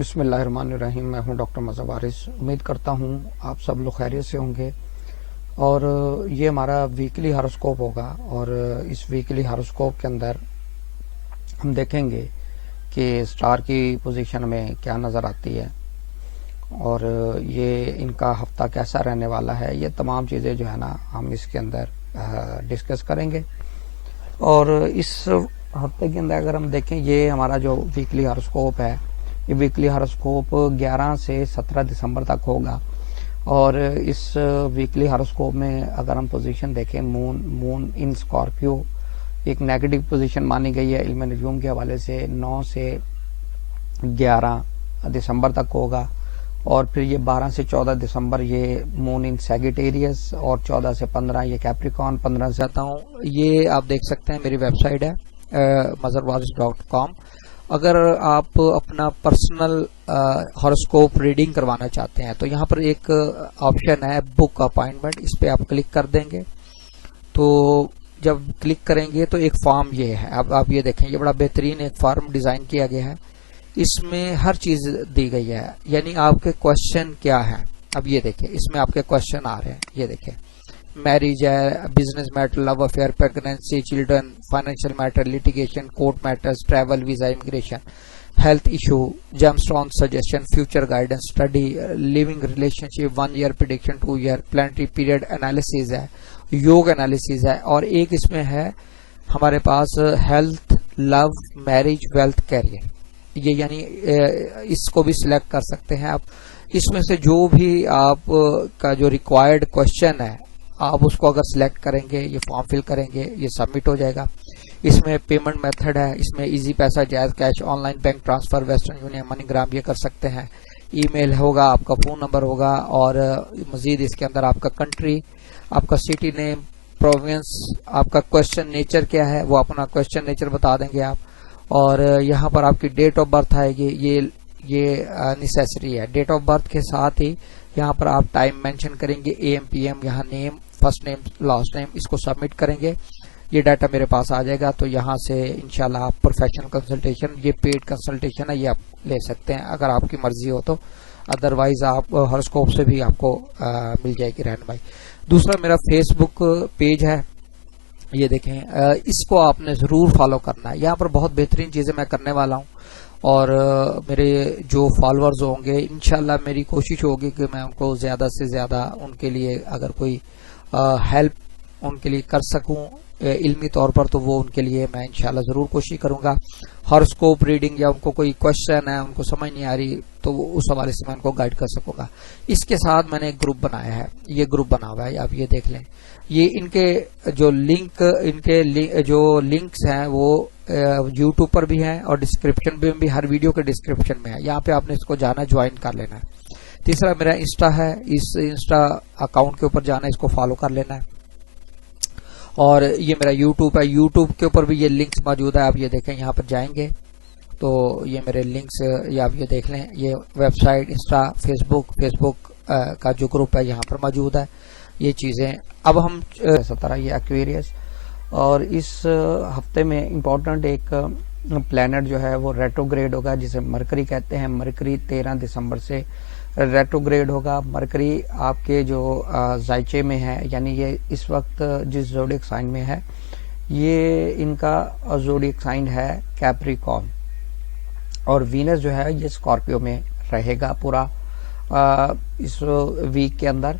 بسم اللہ الرحمن الرحیم. میں ہوں ڈاکٹر مظہر وارث. امید کرتا ہوں آپ سب لوگ خیریت سے ہوں گے. اور یہ ہمارا ویکلی ہاروسکوپ ہوگا اور اس ویکلی ہاروسکوپ کے اندر ہم دیکھیں گے کہ سٹار کی پوزیشن میں کیا نظر آتی ہے اور یہ ان کا ہفتہ کیسا رہنے والا ہے. یہ تمام چیزیں جو ہے نا ہم اس کے اندر ڈسکس کریں گے. اور اس ہفتے کے اندر اگر ہم دیکھیں یہ ہمارا جو ویکلی ہاروسکوپ ہے، یہ ویکلی ہاروسکوپ 11 سے 17 دسمبر تک ہوگا. اور اس ویکلی ہاروسکوپ میں اگر ہم پوزیشن دیکھیں مون ان اسکارپیو ایک نیگیٹو پوزیشن مانی گئی ہے علم نجوم کے حوالے سے. 9 سے 11 دسمبر تک ہوگا اور پھر یہ 12 سے 14 دسمبر یہ مون ان سیگیٹیریس اور 14 سے 15 یہ کیپریکون. 15 سے آتا ہوں. یہ آپ دیکھ سکتے ہیں میری ویب سائٹ ہے mazharwaris.com. اگر آپ اپنا پرسنل ہاروسکوپ ریڈنگ کروانا چاہتے ہیں تو یہاں پر ایک آپشن ہے بک اپائنٹمنٹ. اس پہ آپ کلک کر دیں گے تو جب کلک کریں گے تو ایک فارم یہ ہے. اب آپ یہ دیکھیں، یہ بڑا بہترین ایک فارم ڈیزائن کیا گیا ہے. اس میں ہر چیز دی گئی ہے، یعنی آپ کے کوشچن کیا ہیں. اب یہ دیکھیں اس میں آپ کے کوشچن آ رہے ہیں. یہ دیکھیں میرج ہے، business matter, love affair, pregnancy, children, financial matter, litigation, court matters, travel, visa, immigration, health issue, gem stone suggestion, future guidance, study, living relationship, 1 year prediction, 2 year planetary period analysis ہے، یوگ analysis ہے. اور ایک اس میں ہے ہمارے پاس health, لو، marriage, wealth, career. یہ یعنی اس کو بھی سلیکٹ کر سکتے ہیں آپ. اس میں سے جو بھی آپ کا جو ریکوائرڈ کوشچن ہے آپ اس کو اگر سلیکٹ کریں گے، یہ فارم فل کریں گے، یہ سبمٹ ہو جائے گا. اس میں پیمنٹ میتھڈ ہے، اس میں ایزی پیسہ، جائز cash, on line bank transfer, western union, money gram یہ کر سکتے ہیں. ای میل ہوگا، آپ کا فون نمبر ہوگا اور مزید اس کے اندر آپ کا کنٹری، آپ کا سٹی نیم، پروونس، آپ کا کوشچن نیچر کیا ہے وہ اپنا کوشچن نیچر بتا دیں گے آپ. اور یہاں پر آپ کی ڈیٹ آف برتھ آئے گی. یہ نیسیسری ہے. ڈیٹ آف برتھ کے ساتھ ہی یہاں پر آپ ٹائم مینشن کریں گے، اے ایم پی ایم، یہاں نیم، فرسٹ نیم، لاسٹ نیم. اس کو سبمٹ کریں گے، یہ ڈاٹا میرے پاس آ جائے گا. تو یہاں سے انشاءاللہ آپ پروفیشنل کنسلٹیشن، یہ پیڈ کنسلٹیشن ہے، یہ آپ لے سکتے ہیں اگر آپ کی مرضی ہو تو. ادروائز آپ ہاروسکوپ سے بھی آپ کو مل جائے گی رہنمائی. دوسرا میرا فیس بک پیج ہے، یہ دیکھیں اس کو آپ نے ضرور فالو کرنا ہے. یہاں پر بہت بہترین چیزیں میں کرنے والا ہوں اور میرے جو فالورز ہوں گے انشاءاللہ میری کوشش ہوگی کہ میں ان کو زیادہ سے زیادہ ان کے لیے اگر کوئی ہیلپ ان کے لیے کر سکوں علمی طور پر تو وہ ان کے لیے میں انشاءاللہ ضرور کوشش کروں گا. ہاروسکوپ ریڈنگ یا ان کو کوئی کوشچن ہے ان کو سمجھ نہیں آ رہی تو اس حوالے سے میں ان کو گائیڈ کر سکوں گا. اس کے ساتھ میں نے ایک گروپ بنایا ہے، یہ گروپ بنا ہوا ہے، آپ یہ دیکھ لیں. یہ ان کے جو جو لنکس ہیں وہ یوٹیوب پر بھی ہیں اور ڈسکرپشن میں بھی، ہر ویڈیو کے ڈسکرپشن میں ہے. یہاں پہ آپ نے اس کو جانا، جوائن کر لینا ہے. تیسرا میرا انسٹا ہے، اس انسٹا اکاؤنٹ کے اوپر جانا ہے، اس کو فالو کر لینا ہے. اور یہ میرا یوٹیوب ہے، یوٹیوب کے اوپر بھی یہ لنکس موجود ہے. آپ یہ دیکھیں یہاں پر جائیں گے تو یہ میرے لنکس یہ آپ یہ دیکھ لیں. یہ ویب سائٹ، انسٹا، فیس بک کا جو گروپ ہے یہاں پر موجود ہے. یہ چیزیں اب ہم 17 یہ ایکویریس. اور اس ہفتے میں امپورٹنٹ ایک پلانٹ جو ہے وہ ریٹروگریڈ ہوگا جسے مرکری کہتے ہیں. مرکری 13 دسمبر سے ریٹروگریڈ ہوگا. مرکری آپ کے جو زائچے میں ہے، یعنی یہ اس وقت جس زوڈیک سائن میں ہے، یہ ان کا زوڈیک سائن ہے کیپریکون. اور وینس جو ہے یہ اسکارپیو میں رہے گا پورا اس ویک کے اندر.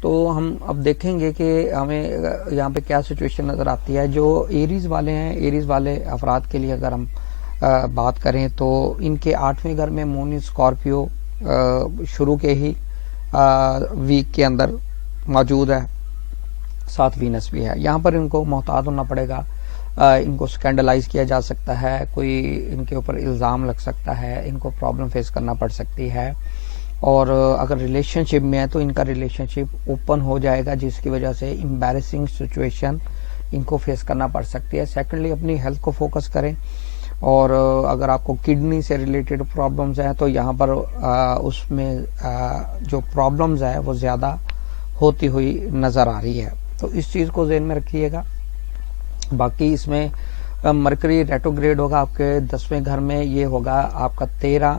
تو ہم اب دیکھیں گے کہ ہمیں یہاں پہ کیا سچویشن نظر آتی ہے. جو ایریز والے ہیں، ایریز والے افراد کے لیے اگر ہم بات کریں تو ان کے 8ویں گھر میں مون اسکارپیو شروع کے ہی ویک کے اندر موجود ہے، ساتھ وینس بھی ہے. یہاں پر ان کو محتاط ہونا پڑے گا. ان کو سکینڈلائز کیا جا سکتا ہے، کوئی ان کے اوپر الزام لگ سکتا ہے، ان کو پرابلم فیس کرنا پڑ سکتی ہے. اور اگر ریلیشن شپ میں ہے تو ان کا ریلیشن شپ اوپن ہو جائے گا، جس کی وجہ سے امبیرسنگ سچویشن ان کو فیس کرنا پڑ سکتی ہے. سیکنڈلی اپنی ہیلتھ کو فوکس کریں. اور اگر آپ کو کڈنی سے ریلیٹڈ پرابلمز ہیں تو یہاں پر اس میں جو پرابلمز ہیں وہ زیادہ ہوتی ہوئی نظر آ رہی ہے. تو اس چیز کو ذہن میں رکھیے گا. باقی اس میں مرکری ریٹروگریڈ ہوگا آپ کے 10ویں گھر میں. یہ ہوگا آپ کا 13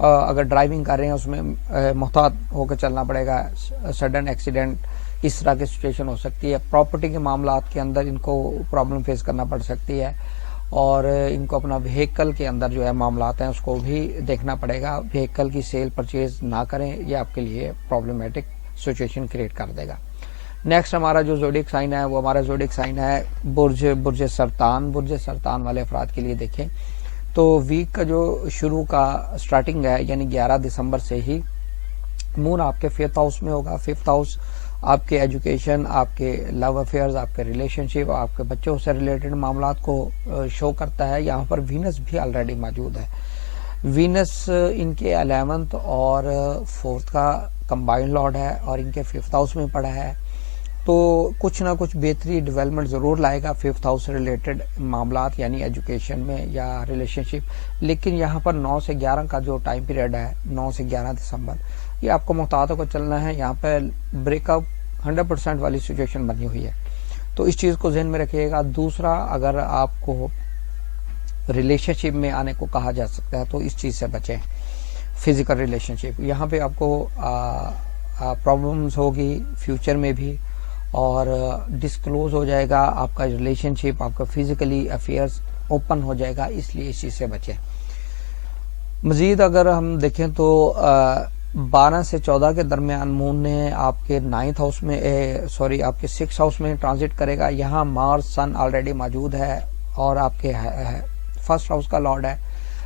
اگر ڈرائیونگ کر رہے ہیں اس میں محتاط ہو کر چلنا پڑے گا. سڈن ایکسیڈنٹ اس طرح کی سچویشن ہو سکتی ہے. پراپرٹی کے معاملات کے اندر ان کو پرابلم فیس کرنا پڑ سکتی ہے, اور ان کو اپنا وہیکل کے اندر جو ہے معاملات ہیں اس کو بھی دیکھنا پڑے گا. وہیکل کی سیل پرچیز نہ کریں, یہ آپ کے لیے پرابلمیٹک سچویشن کریٹ کر دے گا. نیکسٹ ہمارا جو زوڈک سائن ہے وہ ہمارا زوڈک سائن ہے برج سرطان. برج سرطان والے افراد کے لیے دیکھیں تو ویک کا جو شروع کا سٹارٹنگ ہے یعنی 11 دسمبر سے ہی مون آپ کے 5th ہاؤس میں ہوگا. 5th ہاؤس آپ کے ایجوکیشن, آپ کے لو افیئرز, آپ کے ریلیشن شپ, آپ کے بچوں سے ریلیٹڈ معاملات کو شو کرتا ہے. یہاں پر وینس بھی آلریڈی موجود ہے. وینس ان کے 11th اور 4th کا کمبائنڈ لارڈ ہے اور ان کے 5th ہاؤس میں پڑا ہے, تو کچھ نہ کچھ بہتری ڈیولپمنٹ ضرور لائے گا 5th ہاؤس سے ریلیٹڈ معاملات یعنی ایجوکیشن میں یا ریلیشن شپ. لیکن یہاں پر 9 سے 11 کا جو ٹائم پیریڈ ہے 9 سے 11 دسمبر, یہ آپ کو محتاط ہو کر چلنا ہے. یہاں پہ بریک اپ 100% والی سچویشن بنی ہوئی ہے, تو اس چیز کو ذہن میں رکھیے گا. دوسرا, اگر آپ کو ریلیشن شپ میں آنے کو کہا جا سکتا ہے تو اس چیز سے بچیں. فزیکل ریلیشن شپ یہاں پہ آپ کو پرابلمس ہوگی فیوچر میں بھی, اور ڈسکلوز ہو جائے گا آپ کا ریلیشن شپ, آپ کا فزیکلی افیئرس اوپن ہو جائے گا, اس لیے اس چیز سے بچیں. مزید اگر ہم دیکھیں تو 12 سے 14 کے درمیان مون نے آپ کے 9th ہاؤس میں آپ کے 6th ہاؤس میں ٹرانزٹ کرے گا. یہاں مارس سن آلریڈی موجود ہے اور آپ کے 1st ہاؤس کا لارڈ ہے.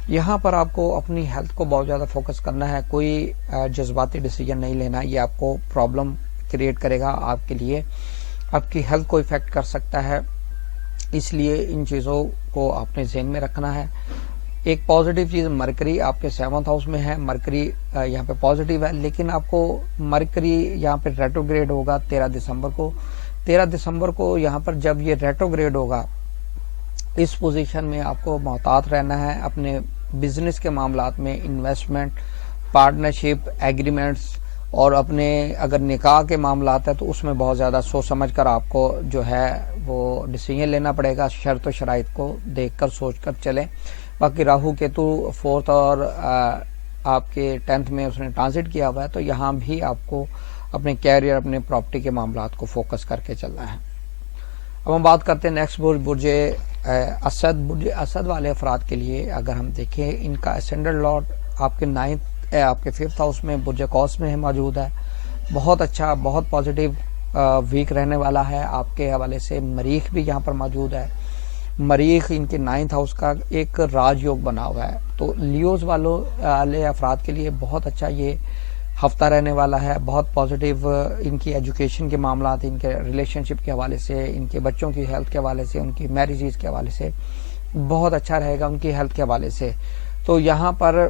یہاں پر آپ کو اپنی ہیلتھ کو بہت زیادہ فوکس کرنا ہے. کوئی جذباتی ڈیسیجن نہیں لینا, یہ آپ کو پرابلم کریٹ کرے گا. آپ کے لیے آپ کی ہیلتھ کو افیکٹ کر سکتا ہے, اس لیے ان چیزوں کو آپ نے ذہن میں رکھنا ہے. ایک پازیٹیو چیز, مرکری آپ کے 7th ہاؤس میں ہے. مرکری یہاں پہ پازیٹیو ہے, لیکن آپ کو مرکری یہاں پہ ریٹروگریڈ ہوگا 13 دسمبر کو. 13 دسمبر کو یہاں پر جب یہ ریٹروگریڈ ہوگا, اس پوزیشن میں آپ کو محتاط رہنا ہے. اپنے بزنس کے معاملات میں, انویسٹمنٹ, پارٹنرشپ, ایگریمنٹس, اور اپنے اگر نکاح کے معاملات ہیں تو اس میں بہت زیادہ سوچ سمجھ کر آپ کو جو ہے وہ ڈیسیجن لینا پڑے گا. شرط و شرائط کو دیکھ کر سوچ کر چلیں. باقی راہو کیتو 4th اور آپ کے 10th میں اس نے ٹرانزٹ کیا ہوا ہے, تو یہاں بھی آپ کو اپنے کیریئر, اپنے پراپرٹی کے معاملات کو فوکس کر کے چلنا ہے. اب ہم بات کرتے ہیں نیکسٹ برج اسد. برج اسد والے افراد کے لیے اگر ہم دیکھیں, ان کا اسینڈنٹ لارڈ آپ کے 9th آپ کے 5th ہاؤس میں برج قوس میں موجود ہے. بہت اچھا, بہت پازیٹیو ویک رہنے والا ہے آپ کے حوالے سے. مریخ بھی یہاں پر موجود ہے. مریخ ان کے 9th ہاؤس کا ایک راج یوگ بنا ہوا ہے, تو لیوز والے افراد کے لیے بہت اچھا یہ ہفتہ رہنے والا ہے. بہت پازیٹیو ان کی ایجوکیشن کے معاملات, ان کے ریلیشن شپ کے حوالے سے, ان کے بچوں کی ہیلتھ کے حوالے سے, ان کی میرجز کے حوالے سے بہت اچھا رہے گا, ان کی ہیلتھ کے حوالے سے. تو یہاں پر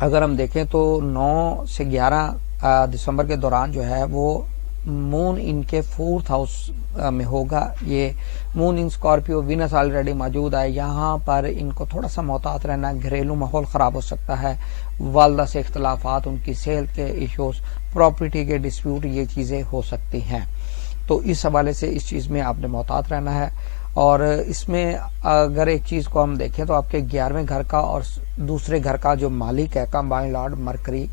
اگر ہم دیکھیں تو 9 سے 11 دسمبر کے دوران جو ہے وہ مون ان کے 4th ہاؤس میں ہوگا. یہ مون ان اسکارپیو, وینس آلریڈی موجود ہے. یہاں پر ان کو تھوڑا سا محتاط رہنا, گھریلو ماحول خراب ہو سکتا ہے, والدہ سے اختلافات, ان کی صحت کے ایشوز, پراپرٹی کے ڈسپیوٹ, یہ چیزیں ہو سکتی ہیں. تو اس حوالے سے اس چیز میں آپ نے محتاط رہنا ہے. اور اس میں اگر ایک چیز کو ہم دیکھیں تو آپ کے 11ویں گھر کا اور دوسرے گھر کا جو مالک ہے کمبائنڈ لارڈ مرکری,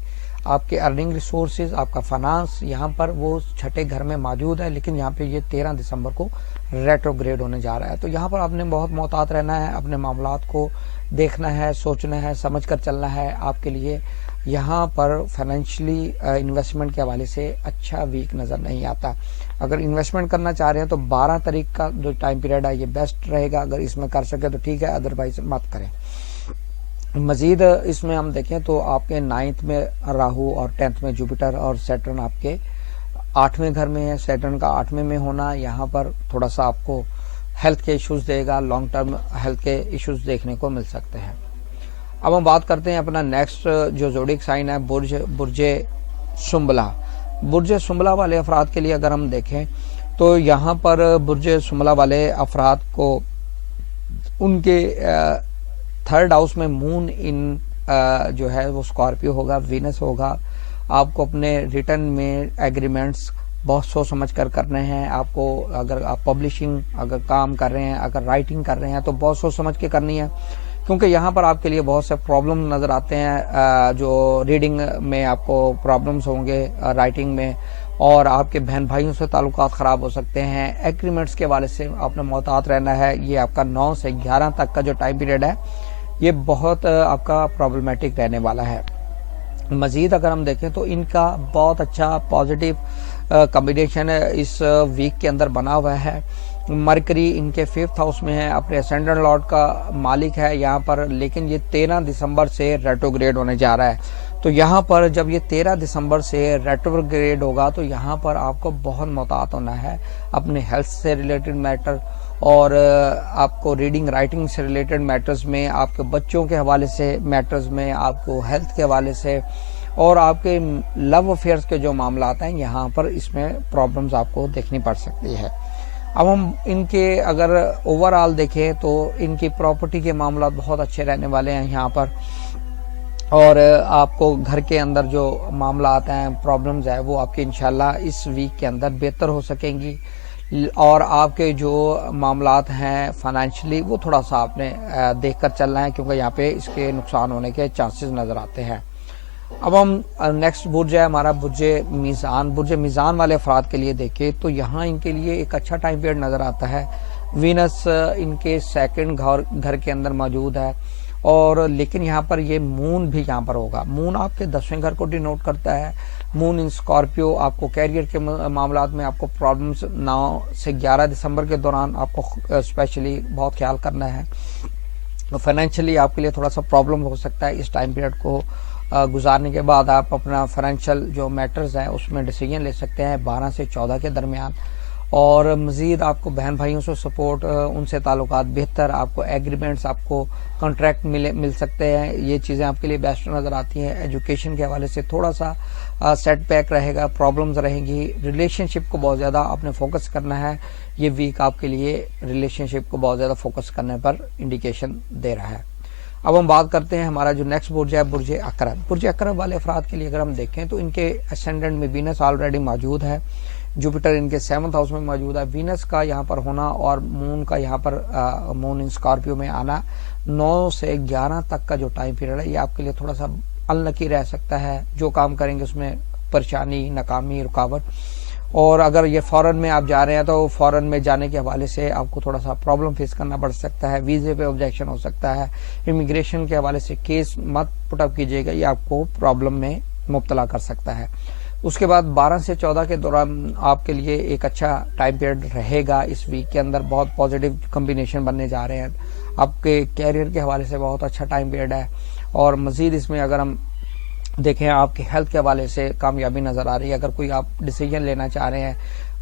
آپ کے ارننگ ریسورسز, آپ کا فنانس, یہاں پر وہ 6ٹھے گھر میں موجود ہے. لیکن یہاں پہ یہ 13 دسمبر کو ریٹروگریڈ ہونے جا رہا ہے. تو یہاں پر آپ نے بہت محتاط رہنا ہے, اپنے معاملات کو دیکھنا ہے, سوچنا ہے, سمجھ کر چلنا ہے. آپ کے لیے یہاں پر فائنینشلی انویسٹمنٹ کے حوالے سے اچھا ویک نظر نہیں آتا. اگر انویسٹمنٹ کرنا چاہ رہے ہیں تو 12 تاریخ کا جو ٹائم پیریڈ ہے یہ بیسٹ رہے گا. اگر اس میں کر سکے تو ٹھیک ہے, ادروائز مت کریں. مزید اس میں ہم دیکھیں تو آپ کے 9th میں راہو اور 10th میں جوپیٹر اور سیٹرن آپ کے 8ویں گھر میں ہے. سیٹرن کا 8ویں میں ہونا یہاں پر تھوڑا سا آپ کو ہیلتھ کے issues they God, long term health کے ایشوز دیکھنے کو مل سکتے ہیں. اب ہم بات کرتے ہیں اپنا نیکسٹ جو زوڈک سائن ہے برج سنبلا. برج سنبلا والے افراد کے لیے اگر ہم دیکھیں تو یہاں پر برج سنبلا والے افراد کو ان کے 3rd ہاؤس میں مون ان جو ہے وہ اسکارپیو ہوگا, وینس ہوگا. آپ کو اپنے ریٹرن میں ایگریمنٹس بہت سوچ سمجھ کر کرنے ہیں. آپ کو اگر آپ پبلشنگ اگر کام کر رہے ہیں, اگر رائٹنگ کر رہے ہیں تو بہت سوچ سمجھ کے کرنی ہے, کیونکہ یہاں پر آپ کے لیے بہت سے پرابلم نظر آتے ہیں، جو ریڈنگ میں آپ کو پرابلمس ہوں گے، رائٹنگ میں، اور آپ کے بہن بھائیوں سے تعلقات خراب ہو سکتے ہیں۔ ایگریمنٹس کے حوالے سے آپ نے محتاط رہنا ہے۔ یہ آپ کا 9 سے 11 تک کا جو ٹائم پیریڈ ہے یہ بہت آپ کا پرابلمیٹک رہنے والا ہے۔ مزید اگر ہم دیکھیں تو ان کا بہت اچھا پازیٹیو کمبینیشن اس ویک کے اندر بنا ہوا ہے۔ مرکری ان کے 5th ہاؤس میں ہے، اپنے اسینڈنٹ لارڈ کا مالک ہے یہاں پر، لیکن یہ 13 دسمبر سے ریٹروگریڈ ہونے جا رہا ہے۔ تو یہاں پر جب یہ 13 دسمبر سے ریٹروگریڈ ہوگا تو یہاں پر آپ کو بہت محتاط ہونا ہے اپنے ہیلتھ سے ریلیٹڈ میٹر، اور آپ کو ریڈنگ رائٹنگ سے ریلیٹڈ میٹرز میں، آپ کے بچوں کے حوالے سے میٹرز میں، آپ کو ہیلتھ کے حوالے سے، اور آپ کے لو افیئرز کے جو معاملات ہیں یہاں پر اس میں پرابلمز آپ کو دیکھنی پڑ سکتی ہے۔ اب ہم ان کے اگر اوور آل دیکھیں تو ان کی پراپرٹی کے معاملات بہت اچھے رہنے والے ہیں یہاں پر، اور آپ کو گھر کے اندر جو معاملات ہیں، پرابلمز ہیں، وہ آپ کے انشاءاللہ اس ویک کے اندر بہتر ہو سکیں گی، اور آپ کے جو معاملات ہیں فائنینشلی وہ تھوڑا سا آپ نے دیکھ کر چلنا ہے، کیونکہ یہاں پہ اس کے نقصان ہونے کے چانسز نظر آتے ہیں۔ اب ہم نیکسٹ برج ہے ہمارا برج میزان۔ برج میزان والے افراد کے لیے دیکھیں تو یہاں ان کے لیے ایک اچھا ٹائم پیریڈ نظر آتا ہے۔ وینس ان کے 2nd گھر کے اندر موجود ہے، اور لیکن یہاں پر یہ مون بھی یہاں پر ہوگا۔ مون آپ کے 10ویں گھر کو ڈینوٹ کرتا ہے۔ مون ان اسکارپیو، آپ کو کیریئر کے معاملات میں آپ کو پرابلمز 9 سے 11 دسمبر کے دوران آپ کو اسپیشلی بہت خیال کرنا ہے۔ فائنینشلی آپ کے لیے تھوڑا سا پرابلم ہو سکتا ہے اس ٹائم پیریڈ کو گزارنے کے بعد۔ آپ اپنا فائنینشیل جو میٹرز ہیں اس میں ڈیسیجن لے سکتے ہیں 12 سے 14 کے درمیان، اور مزید آپ کو بہن بھائیوں سے سپورٹ، ان سے تعلقات بہتر، آپ کو ایگریمنٹس، آپ کو کانٹریکٹ مل سکتے ہیں، یہ چیزیں آپ کے لیے بیسٹ نظر آتی ہیں۔ ایجوکیشن کے حوالے سے تھوڑا سا سیٹ بیک رہے گا، پرابلمز رہیں گی۔ ریلیشن شپ کو بہت زیادہ آپ نے فوکس کرنا ہے، یہ ویک آپ کے لیے ریلیشن شپ کو بہت زیادہ فوکس کرنے پر انڈیکیشن دے رہا ہے۔ اب ہم بات کرتے ہیں ہمارا جو نیکسٹ برج ہے برج عقرب۔ برج عقرب والے افراد کے لیے اگر ہم دیکھیں تو ان کے اسینڈنٹ میں وینس آلریڈی موجود ہے، جوپیٹر ان کے 7th ہاؤس میں موجود ہے۔ وینس کا یہاں پر ہونا اور مون کا یہاں پر مون ان اسکارپیو میں آنا 9 سے 11 تک کا جو ٹائم پیریڈ ہے یہ آپ کے لیے تھوڑا سا انلکی رہ سکتا ہے۔ جو کام کریں گے اس میں پریشانی، ناکامی، رکاوٹ، اور اگر یہ فورن میں آپ جا رہے ہیں تو فورن میں جانے کے حوالے سے آپ کو تھوڑا سا پرابلم فیس کرنا پڑ سکتا ہے۔ ویزے پہ آبجیکشن ہو سکتا ہے۔ امیگریشن کے حوالے سے کیس مت پٹ اپ کیجیے گا، یہ آپ کو پرابلم میں مبتلا کر سکتا ہے۔ اس کے بعد 12 سے 14 کے دوران آپ کے لیے ایک اچھا ٹائم پیریڈ رہے گا۔ اس ویک کے اندر بہت پازیٹیو کمبینیشن بننے جا رہے ہیں، آپ کے کیریئر کے حوالے سے بہت اچھا ٹائم پیریڈ ہے، اور مزید اس میں اگر ہم دیکھیں آپ کے ہیلتھ کے حوالے سے کامیابی نظر آ رہی ہے۔ اگر کوئی آپ ڈیسیجن لینا چاہ رہے ہیں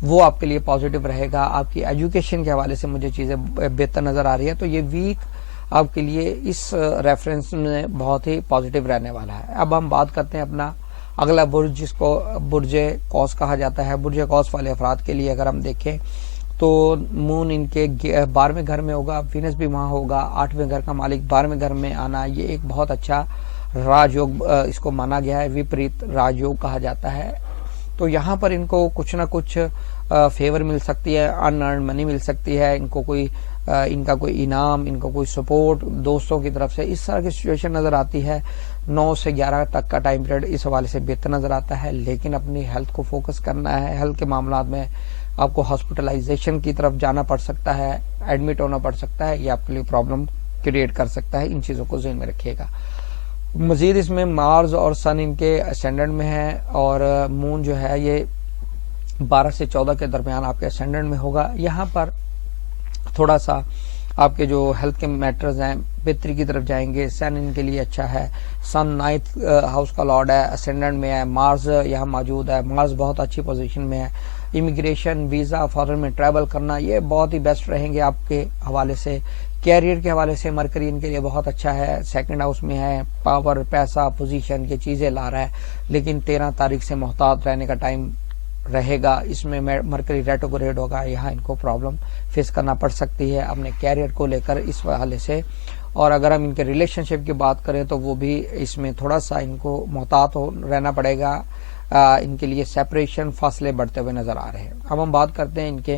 وہ آپ کے لیے پازیٹیو رہے گا۔ آپ کی ایجوکیشن کے حوالے سے مجھے چیزیں بہتر نظر آ رہی ہے، تو یہ ویک آپ کے لیے اس ریفرنس میں بہت ہی پازیٹیو رہنے والا ہے۔ اب ہم بات کرتے ہیں اپنا اگلا برج، جس کو برج قوس کہا جاتا ہے۔ برج قوس والے افراد کے لیے اگر ہم دیکھیں تو مون ان کے 12ویں گھر میں ہوگا، وینس بھی وہاں ہوگا۔ 8ویں گھر کا مالک 12ویں گھر میں آنا یہ ایک بہت اچھا راج یوگ اس کو مانا گیا ہے، وپریت راج یوگ کہا جاتا ہے۔ تو یہاں پر ان کو کچھ نہ کچھ فیور مل سکتی ہے، ان ارنڈ منی مل سکتی ہے، ان کو کوئی ان کا کوئی انعام، ان کو کوئی سپورٹ دوستوں کی طرف سے، اس طرح کی سچویشن نظر آتی ہے۔ 9 سے 11 تک کا ٹائم پیریڈ اس حوالے سے بہتر نظر آتا ہے، لیکن اپنی ہیلتھ کو فوکس کرنا ہے۔ ہیلتھ کے معاملات میں آپ کو ہاسپٹلائزیشن کی طرف جانا پڑ سکتا ہے، ایڈمٹ ہونا پڑ سکتا ہے، یہ آپ کے لیے پرابلم کریٹ کر سکتا ہے۔ ان چیزوں کو ذہن میں رکھیے گا۔ مزید اس میں مارز اور سن ان کے اسینڈنٹ میں ہے، اور مون جو ہے یہ 12 سے 14 کے درمیان آپ کے اسینڈنٹ میں ہوگا۔ یہاں پر تھوڑا سا آپ کے جو ہیلتھ کے میٹرز ہیں بہتری کی طرف جائیں گے۔ سن ان کے لیے اچھا ہے، سن 9th ہاؤس کا لارڈ ہے، اسینڈنٹ میں ہے۔ مارز یہاں موجود ہے، مارز بہت اچھی پوزیشن میں ہے۔ امیگریشن، ویزا، فارن میں ٹریول کرنا یہ بہت ہی بیسٹ رہیں گے آپ کے حوالے سے۔ کیریئر کے حوالے سے مرکری ان کے لیے بہت اچھا ہے، 2nd ہاؤس میں ہے، پاور، پیسہ، پوزیشن یہ چیزیں لا رہا ہے، لیکن 13 تاریخ سے محتاط رہنے کا ٹائم رہے گا۔ اس میں مرکری ریٹروگریڈ ہوگا، یہاں ان کو پرابلم فیس کرنا پڑ سکتی ہے اپنے کیریئر کو لے کر اس حوالے سے۔ اور اگر ہم ان کے ریلیشن شپ کی بات کریں تو وہ بھی اس میں تھوڑا سا ان کو محتاط رہنا پڑے گا، ان کے لیے سیپریشن، فاصلے بڑھتے ہوئے نظر آ رہے ہیں۔ اب ہم بات کرتے ہیں ان کے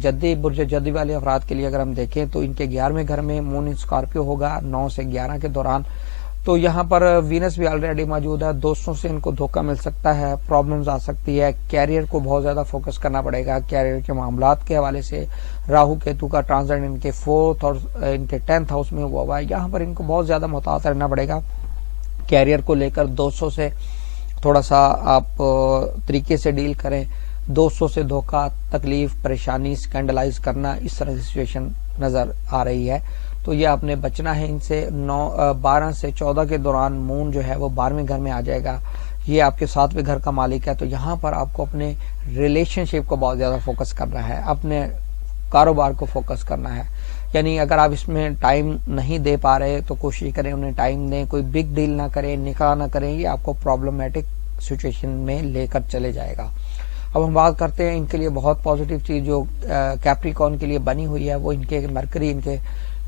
جدی والے افراد کے لیے اگر ہم دیکھیں تو ان کے 11ویں گھر میں مون اسکارپیو ہوگا 9 سے 11 کے دوران. تو یہاں پر وینس بھی آلریڈی موجود ہے. دوستوں سے ان کو دھوکہ مل سکتا ہے, پرابلمز آ سکتی ہے. کیریئر کو بہت زیادہ فوکس کرنا پڑے گا. کیریئر کے معاملات کے حوالے سے راہو کیتو کا ٹرانزٹ ان کے 4th اور ان کے 10th ہاؤس میں ہوا ہے. یہاں پر ان کو بہت زیادہ محتاط رہنا پڑے گا. کیریئر کو لے کر دوستوں سے تھوڑا سا آپ طریقے سے ڈیل کریں. دوستوں سے دھوکہ, تکلیف, پریشانی, اسکینڈلائز کرنا, اس طرح کی سچویشن نظر آ رہی ہے. تو یہ آپ نے بچنا ہے ان سے. 12 سے 14 کے دوران مون جو ہے وہ 12ویں گھر میں آ جائے گا. یہ آپ کے 7ویں گھر کا مالک ہے. تو یہاں پر آپ کو اپنے ریلیشن شپ کو بہت زیادہ فوکس کرنا ہے, اپنے کاروبار کو فوکس کرنا ہے. یعنی اگر آپ اس میں ٹائم نہیں دے پا رہے تو کوشش کریں انہیں ٹائم دیں. کوئی بگ ڈیل نہ کریں, نکاح نہ کریں. یہ آپ کو پرابلمٹک سچویشن میں لے کر چلے جائے گا. اب ہم بات کرتے ہیں ان کے لیے بہت پازیٹیو چیز جو کیپریکارن کے لیے بنی ہوئی ہے. وہ ان کے مرکری ان کے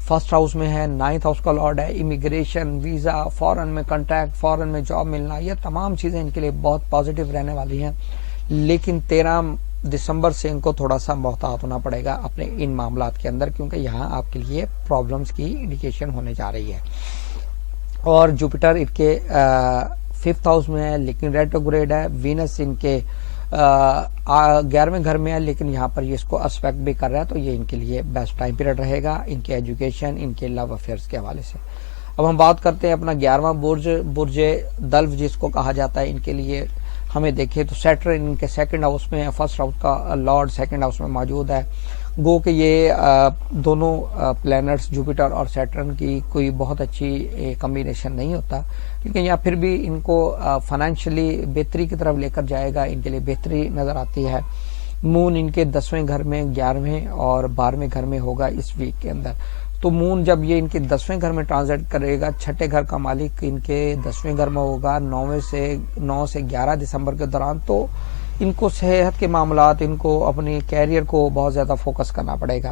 1st ہاؤس میں ہے, 9th ہاؤس کا لارڈ ہے. امیگریشن, ویزا, فورن میں کنٹیکٹ, فورن میں جاب ملنا, یہ تمام چیزیں ان کے لیے بہت پازیٹیو رہنے والی ہیں. لیکن 13 دسمبر سے ان کو تھوڑا سا محتاط ہونا پڑے گا اپنے ان معاملات کے اندر, کیونکہ یہاں آپ کے لیے پرابلمز کی انڈیکیشن ہونے جا رہی ہے. اور جوپیٹر ان کے 5th ہاؤس میں ہے لیکن ریٹروگریڈ ہے. وینس ان کے 11ویں گھر میں ہے لیکن یہاں پر یہ اس کو اسپیکٹ بھی کر رہا ہے. تو یہ ان کے لیے بیسٹ ٹائم پیریڈ رہے گا ان کے ایجوکیشن, ان کے لو افیئرس کے حوالے سے. اب ہم بات کرتے ہیں اپنا 11واں برج دلو جس کو کہا جاتا ہے. ان کے لیے ہمیں دیکھیں تو سیٹرن ان کے 2nd ہاؤس میں ہے. 1st ہاؤس کا لارڈ 2nd ہاؤس میں موجود ہے. گو کہ یہ دونوں پلینٹس جوپیٹر اور سیٹرن کی کوئی بہت اچھی کمبینیشن نہیں ہوتا, لیکن یا پھر بھی ان کو فائنینشلی بہتری کی طرف لے کر جائے گا. ان کے لیے بہتری نظر آتی ہے. مون ان کے 10ویں گھر میں, 11ویں اور 12ویں گھر میں ہوگا اس ویک کے اندر. تو مون جب یہ ان کے 10ویں گھر میں ٹرانزٹ کرے گا, 6ٹھے گھر کا مالک ان کے 10ویں گھر میں ہوگا 9 سے 11 دسمبر کے دوران. تو ان کو صحت کے معاملات, ان کو اپنی کیریئر کو بہت زیادہ فوکس کرنا پڑے گا.